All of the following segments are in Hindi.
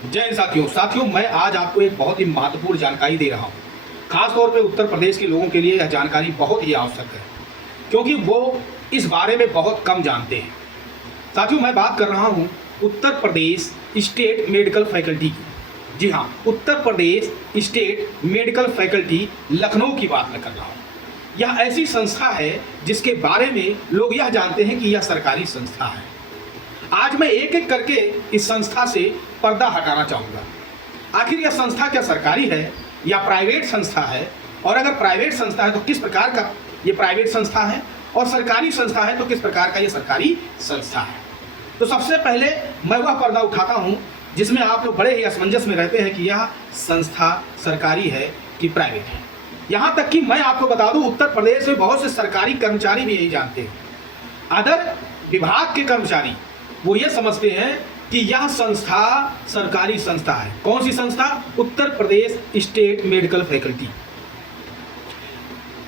जय हिंद साथियों, मैं आज आपको एक बहुत ही महत्वपूर्ण जानकारी दे रहा हूँ। खास तौर पे उत्तर प्रदेश के लोगों के लिए यह जानकारी बहुत ही आवश्यक है, क्योंकि वो इस बारे में बहुत कम जानते हैं। साथियों, मैं बात कर रहा हूँ Uttar Pradesh state medical faculty की। जी हाँ, Uttar Pradesh state medical faculty Lucknow की बात मैं कर रहा हूँ। यह ऐसी संस्था है जिसके बारे में लोग यह जानते हैं कि यह सरकारी संस्था है। आज मैं एक एक करके इस संस्था से पर्दा हटाना चाहूँगा। आखिर यह संस्था क्या सरकारी है या प्राइवेट संस्था है, और अगर प्राइवेट संस्था है तो किस प्रकार का ये प्राइवेट संस्था है, और सरकारी संस्था है तो किस प्रकार का ये सरकारी संस्था है। तो सबसे पहले मैं वह पर्दा उठाता हूँ जिसमें आप लोग बड़े ही असमंजस में रहते हैं कि यह संस्था सरकारी है कि प्राइवेट है। यहाँ तक कि मैं आपको बता दूँ, उत्तर प्रदेश में बहुत से सरकारी कर्मचारी भी यही जानते हैं। अदर विभाग के कर्मचारी वो ये समझते हैं कि यह संस्था सरकारी संस्था है। कौन सी संस्था? Uttar Pradesh state medical faculty.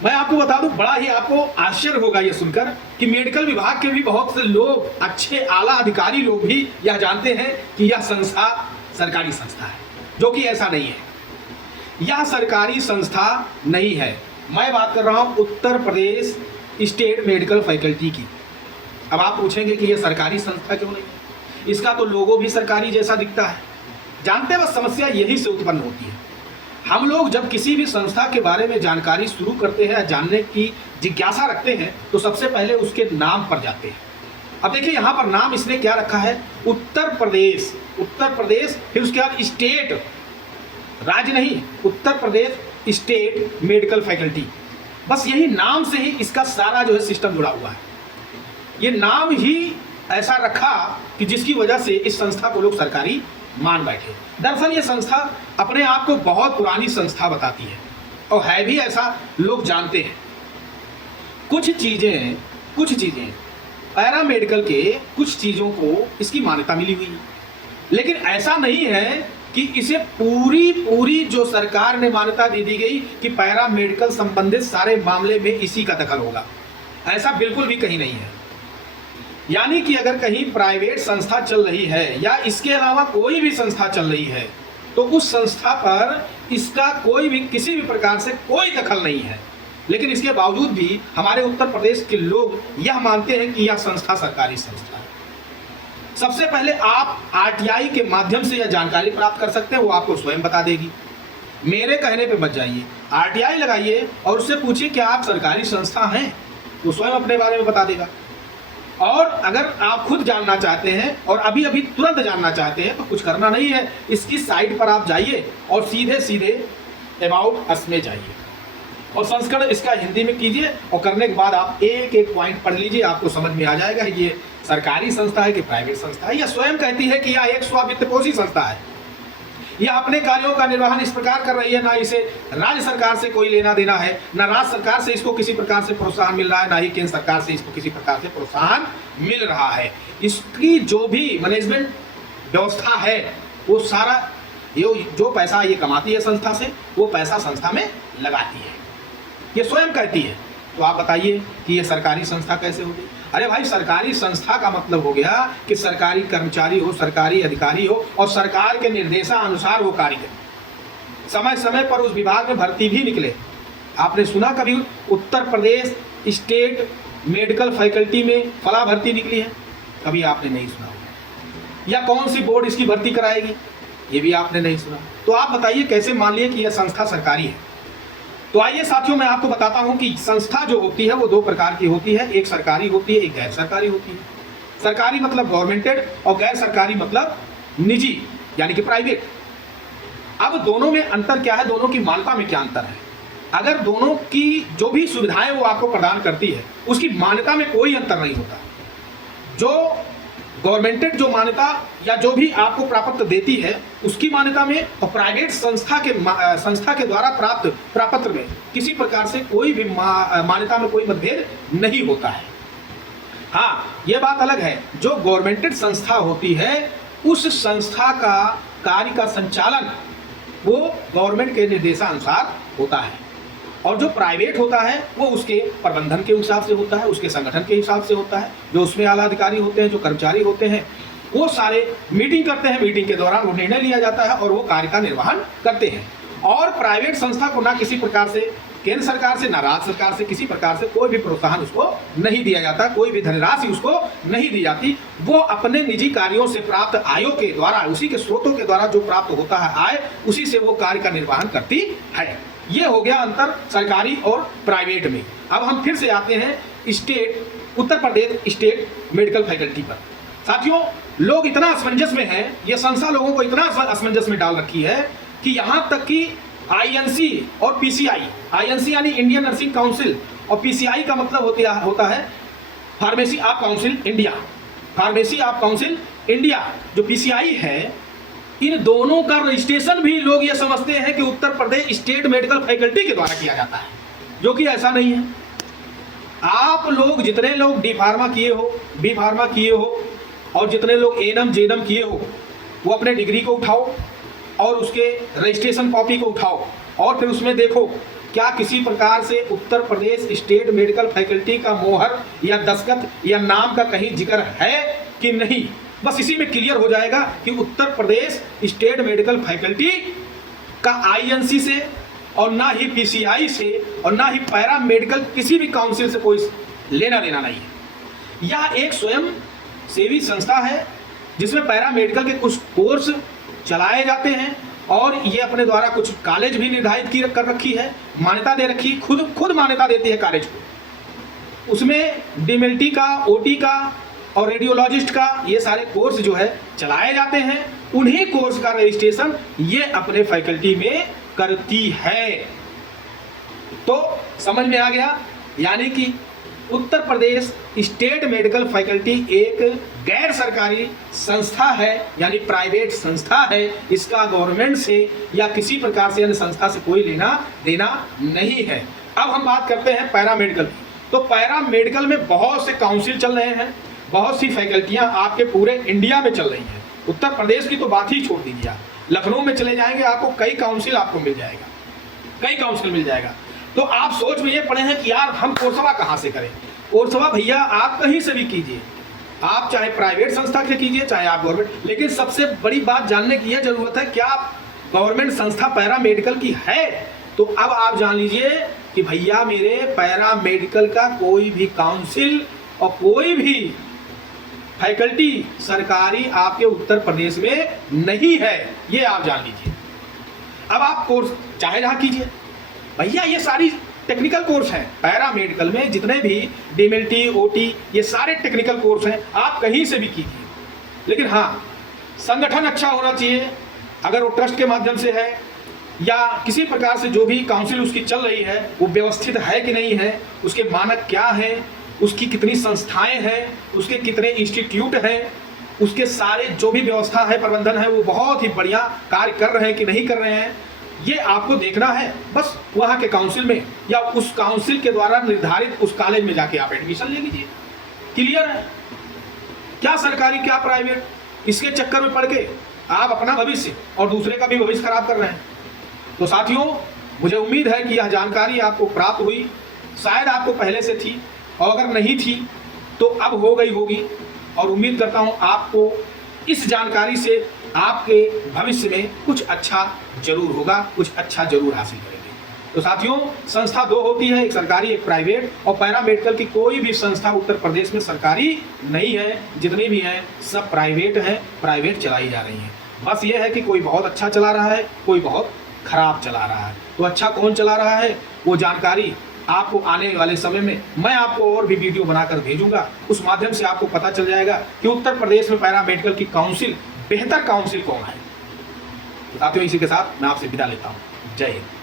मैं आपको बता दूं, बड़ा ही आपको आश्चर्य होगा यह सुनकर कि मेडिकल विभाग के भी बहुत से लोग, अच्छे आला अधिकारी लोग भी यह जानते हैं कि यह संस्था सरकारी संस्था है, जो कि ऐसा नहीं है। यह सरकारी संस्था नहीं है। मैं बात कर रहा हूं Uttar Pradesh state medical faculty की। अब आप पूछेंगे कि यह सरकारी संस्था क्यों नहीं है? इसका तो लोगो भी सरकारी जैसा दिखता है। जानते हैं, बस समस्या यही से उत्पन्न होती है। हम लोग जब किसी भी संस्था के बारे में जानकारी शुरू करते हैं, जानने की जिज्ञासा रखते हैं, तो सबसे पहले उसके नाम पर जाते हैं। अब देखिए, यहाँ पर नाम इसने क्या रखा है? उत्तर प्रदेश। उत्तर प्रदेश, फिर उसके बाद स्टेट, राज्य नहीं, Uttar Pradesh state medical faculty. बस यही नाम से ही इसका सारा जो है सिस्टम जुड़ा हुआ है। ये नाम ही ऐसा रखा कि जिसकी वजह से इस संस्था को लोग सरकारी मान बैठे। दरअसल ये संस्था अपने आप को बहुत पुरानी संस्था बताती है, और है भी ऐसा, लोग जानते हैं। कुछ चीज़ें पैरामेडिकल के कुछ चीज़ों को इसकी मान्यता मिली हुई है, लेकिन ऐसा नहीं है कि इसे पूरी जो सरकार ने मान्यता दे दी गई कि पैरामेडिकल संबंधित सारे मामले में इसी का दखल होगा। ऐसा बिल्कुल भी कहीं नहीं है। यानी कि अगर कहीं प्राइवेट संस्था चल रही है या इसके अलावा कोई भी संस्था चल रही है, तो उस संस्था पर इसका कोई भी किसी भी प्रकार से कोई दखल नहीं है। लेकिन इसके बावजूद भी हमारे उत्तर प्रदेश के लोग यह मानते हैं कि यह संस्था सरकारी संस्था है। सबसे पहले आप आरटीआई के माध्यम से यह जानकारी प्राप्त कर सकते हैं, वो आपको स्वयं बता देगी। मेरे कहने पर मत जाइए, आरटीआई लगाइए और उससे पूछिए क्या आप सरकारी संस्था हैं, वो स्वयं अपने बारे में बता देगा। और अगर आप खुद जानना चाहते हैं और अभी तुरंत जानना चाहते हैं, तो कुछ करना नहीं है, इसकी साइट पर आप जाइए और सीधे अबाउट अस में जाइए और संस्करण इसका हिंदी में कीजिए, और करने के बाद आप एक एक पॉइंट पढ़ लीजिए। आपको समझ में आ जाएगा ये सरकारी संस्था है कि प्राइवेट संस्था है। यह स्वयं कहती है कि यह एक स्वावित्तपोषी संस्था है। यह अपने कार्यों का निर्वहन इस प्रकार कर रही है, ना इसे राज्य सरकार से कोई लेना देना है, ना राज्य सरकार से इसको किसी प्रकार से प्रोत्साहन मिल रहा है, ना ही केंद्र सरकार से इसको किसी प्रकार से प्रोत्साहन मिल रहा है। इसकी जो भी मैनेजमेंट व्यवस्था है, वो सारा जो पैसा ये कमाती है संस्था से, वो पैसा संस्था में लगाती है। ये स्वयं कहती है। तो आप बताइए कि ये सरकारी संस्था कैसे होगी? अरे भाई, सरकारी संस्था का मतलब हो गया कि सरकारी कर्मचारी हो, सरकारी अधिकारी हो, और सरकार के निर्देशानुसार वो कार्य करे। समय समय पर उस विभाग में भर्ती भी निकले। आपने सुना कभी Uttar Pradesh state medical faculty में फला भर्ती निकली है? कभी आपने नहीं सुना होगा। या कौन सी बोर्ड इसकी भर्ती कराएगी, ये भी आपने नहीं सुना। तो आप बताइए कैसे मान लिए कि यह संस्था सरकारी है? तो आइए साथियों, मैं आपको बताता हूं कि संस्था जो होती है वो दो प्रकार की होती है। एक सरकारी होती है, एक गैर सरकारी होती है। सरकारी मतलब गवर्नमेंटेड, और गैर सरकारी मतलब निजी, यानी कि प्राइवेट। अब दोनों में अंतर क्या है, दोनों की मान्यता में क्या अंतर है? अगर दोनों की जो भी सुविधाएं वो आपको प्रदान करती है, उसकी मान्यता में कोई अंतर नहीं होता। जो गवर्नमेंटेड जो मान्यता या जो भी आपको प्राप्त देती है, उसकी मान्यता में, और प्राइवेट संस्था के द्वारा प्राप्त प्रापत्र में किसी प्रकार से कोई भी मान्यता में कोई मतभेद नहीं होता है। हाँ, ये बात अलग है, जो गवर्नमेंटेड संस्था होती है, उस संस्था का कार्य का संचालन वो गवर्नमेंट के निर्देशानुसार होता है, और जो प्राइवेट होता है वो उसके प्रबंधन के हिसाब से होता है, उसके संगठन के हिसाब से होता है। जो उसमें आला अधिकारी होते हैं, जो कर्मचारी होते हैं, वो सारे मीटिंग करते हैं, मीटिंग के दौरान वो निर्णय लिया जाता है और वो कार्य का निर्वहन करते हैं। और प्राइवेट संस्था को ना किसी प्रकार से केंद्र सरकार से, ना राज्य सरकार से किसी प्रकार से कोई भी प्रोत्साहन उसको नहीं दिया जाता, कोई भी धनराशि उसको नहीं दी जाती। वो अपने निजी कार्यों से प्राप्त आयों के द्वारा, उसी के स्रोतों के द्वारा जो प्राप्त होता है आय, उसी से वो कार्य का निर्वहन करती है। ये हो गया अंतर सरकारी और प्राइवेट में। अब हम फिर से आते हैं state, Uttar Pradesh state medical faculty पर। साथियों, लोग इतना असमंजस में हैं, ये संस्था लोगों को इतना असमंजस में डाल रखी है कि यहाँ तक कि आईएनसी और पीसीआई, आईएनसी यानी इंडियन नर्सिंग काउंसिल और पीसीआई का मतलब होता है pharmacy of council India, pharmacy of council India. जो पीसीआई है, इन दोनों का रजिस्ट्रेशन भी लोग ये समझते हैं कि Uttar Pradesh state medical faculty के द्वारा किया जाता है, जो कि ऐसा नहीं है। आप लोग जितने लोग डी फार्मा किए हो, बी फार्मा किए हो और जितने लोग एएनएम जेएनएम किए हो, वो अपने डिग्री को उठाओ और उसके रजिस्ट्रेशन कॉपी को उठाओ और फिर उसमें देखो क्या किसी प्रकार से Uttar Pradesh state medical faculty का मोहर या दस्तखत या नाम का कहीं जिक्र है कि नहीं। बस इसी में क्लियर हो जाएगा कि Uttar Pradesh state medical faculty का आईएनसी से और ना ही पीसीआई से और ना ही पैरा मेडिकल किसी भी काउंसिल से कोई लेना देना नहीं है। यह एक स्वयं सेवी संस्था है जिसमें पैरा मेडिकल के कुछ कोर्स चलाए जाते हैं और ये अपने द्वारा कुछ कॉलेज भी निर्धारित कर रखी है, मान्यता दे रखी, खुद मान्यता देती है कॉलेज को। उसमें डीएमएलटी का, ओटी का और रेडियोलॉजिस्ट का ये सारे कोर्स जो है चलाए जाते हैं। उन्हीं कोर्स का रजिस्ट्रेशन ये अपने फैकल्टी में करती है। तो समझ में आ गया, यानी कि Uttar Pradesh state medical faculty एक गैर सरकारी संस्था है, यानी प्राइवेट संस्था है। इसका गवर्नमेंट से या किसी प्रकार से अन्य संस्था से कोई लेना देना नहीं है। अब हम बात करते हैं पैरामेडिकल की। तो पैरामेडिकल में बहुत से काउंसिल चल रहे हैं, बहुत सी फैकल्टियां आपके पूरे इंडिया में चल रही हैं। उत्तर प्रदेश की तो बात ही छोड़ दीजिए, लखनऊ में चले जाएंगे आपको कई काउंसिल आपको मिल जाएगा, कई काउंसिल मिल जाएगा। तो आप सोच में ये पड़े हैं कि यार हम कोर्सवा कहाँ से करें। कोर्सवा भैया आप कहीं से भी कीजिए, आप चाहे प्राइवेट संस्था से कीजिए चाहे आप गवर्नमेंट। लेकिन सबसे बड़ी बात जानने की यह जरूरत है क्या गवर्नमेंट संस्था पैरा मेडिकल की है। तो अब आप जान लीजिए कि भैया मेरे पैरा मेडिकल का कोई भी काउंसिल और कोई भी फैकल्टी सरकारी आपके उत्तर प्रदेश में नहीं है, ये आप जान लीजिए। अब आप कोर्स चाहे जहाँ कीजिए भैया, ये सारी टेक्निकल कोर्स हैं पैरा मेडिकल में, जितने भी डीएमएलटी, ओटी, ये सारे टेक्निकल कोर्स हैं, आप कहीं से भी कीजिए। लेकिन हाँ, संगठन अच्छा होना चाहिए। अगर वो ट्रस्ट के माध्यम से है या किसी प्रकार से जो भी काउंसिल उसकी चल रही है वो व्यवस्थित है कि नहीं है, उसके मानक क्या हैं, उसकी कितनी संस्थाएं हैं, उसके कितने इंस्टीट्यूट हैं, उसके सारे जो भी व्यवस्था है, प्रबंधन है, वो बहुत ही बढ़िया कार्य कर रहे हैं कि नहीं कर रहे हैं, ये आपको देखना है। बस वहाँ के काउंसिल में या उस काउंसिल के द्वारा निर्धारित उस कॉलेज में जाके आप एडमिशन ले लीजिए। क्लियर है? क्या सरकारी क्या प्राइवेट, इसके चक्कर में पड़ के आप अपना भविष्य और दूसरे का भी भविष्य खराब कर रहे हैं। तो साथियों, मुझे उम्मीद है कि यह जानकारी आपको प्राप्त हुई, शायद आपको पहले से थी और अगर नहीं थी तो अब हो गई होगी। और उम्मीद करता हूँ आपको इस जानकारी से आपके भविष्य में कुछ अच्छा जरूर होगा, कुछ अच्छा जरूर हासिल करेंगे। तो साथियों, संस्था दो होती है, एक सरकारी एक प्राइवेट, और पैरा मेडिकल की कोई भी संस्था उत्तर प्रदेश में सरकारी नहीं है। जितनी भी हैं सब प्राइवेट हैं, प्राइवेट चलाई जा रही हैं। बस ये है कि कोई बहुत अच्छा चला रहा है, कोई बहुत खराब चला रहा है। तो अच्छा कौन चला रहा है वो जानकारी आपको आने वाले समय में मैं आपको और भी वीडियो बनाकर भेजूंगा। उस माध्यम से आपको पता चल जाएगा कि उत्तर प्रदेश में पैरा मेडिकल की काउंसिल, बेहतर काउंसिल कौन है। साथियों, इसी के साथ मैं आपसे विदा लेता हूँ। जय हिंद।